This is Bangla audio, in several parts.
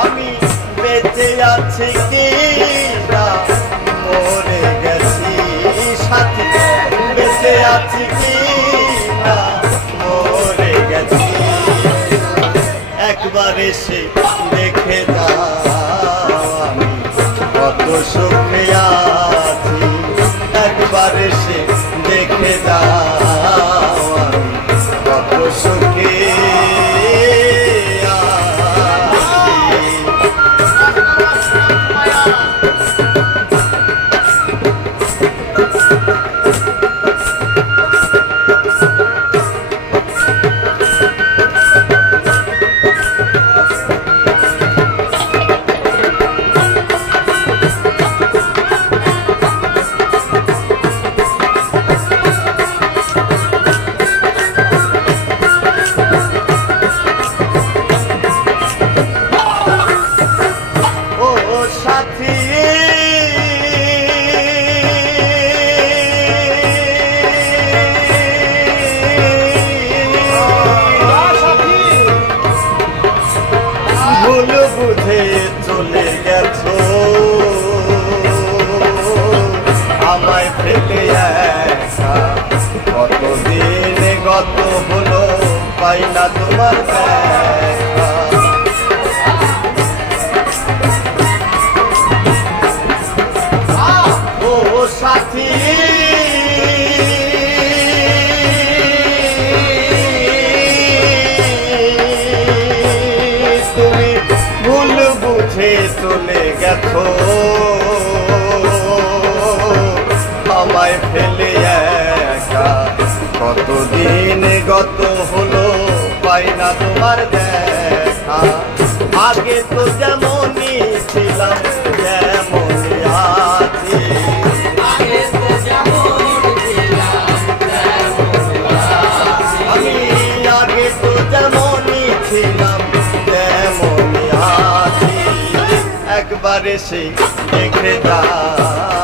আমি বেঁচে So. পাই না তোমার ও সাথী। তুমি ভুল চলে গেছো। আমায় ফেলে একা। কতদিন গত হলো? পাই না তোমার দেখা। আগে তো যেমনই ছিলাম যেমনই আছি আমি আগে তো যেমনই ছিলাম তেমনই আছি। একবার এসে দেখে যাও।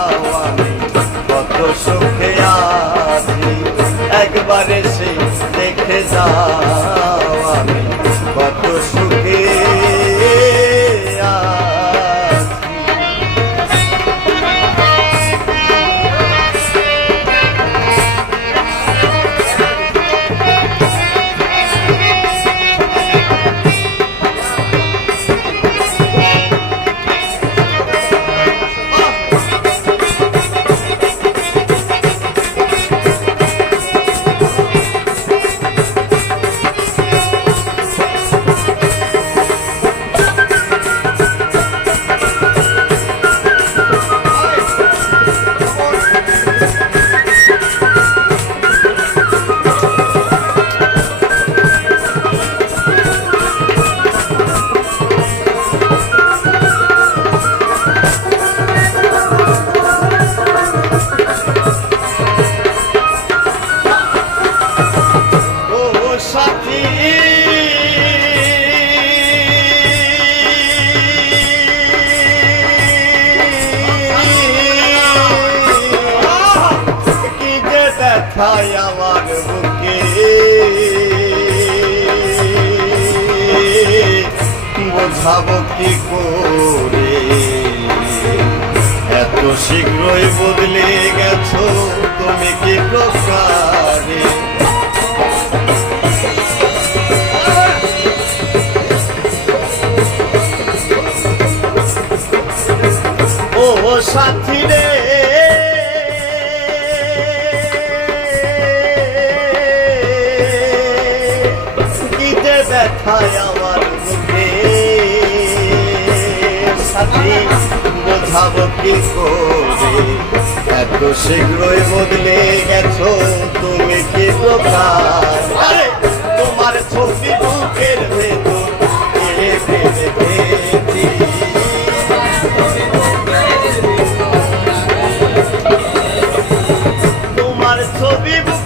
ব্যথায় আমার বুকে বোঝাবো কি করে? এত শীঘ্রই বদলে গেছো, তুমি কি প্রকারে? ও সাথী রে! এত শীঘ্রই বদলে গেছো তুমি কি প্রকার তোমার ছবি বুকের তোমার ছবি বুকে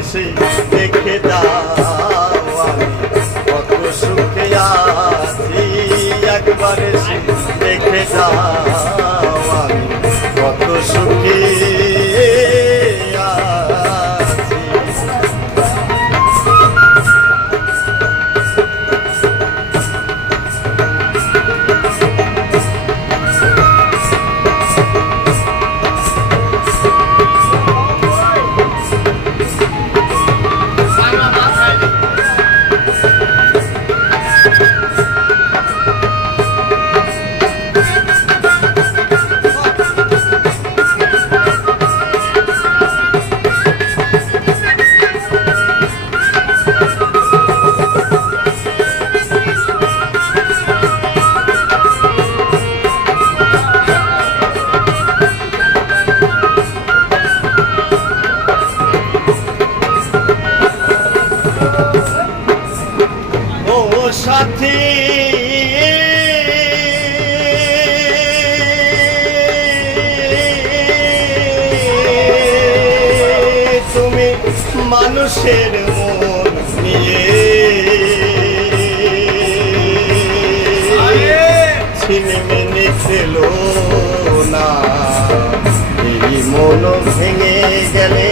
একবার সাথী। তুমি মানুষের মন নিয়ে ছিনিমিনি খেলো না। এই মন ভেঙে গেলে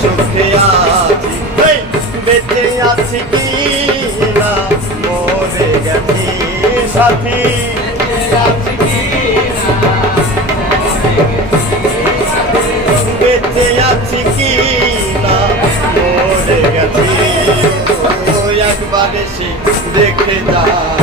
সুখে আছি বেঁচে আছি কি না? মরে গেছি সাথী। বেঁচে আছি কি না? মরে গেছি। একবার এসে দেখে যা।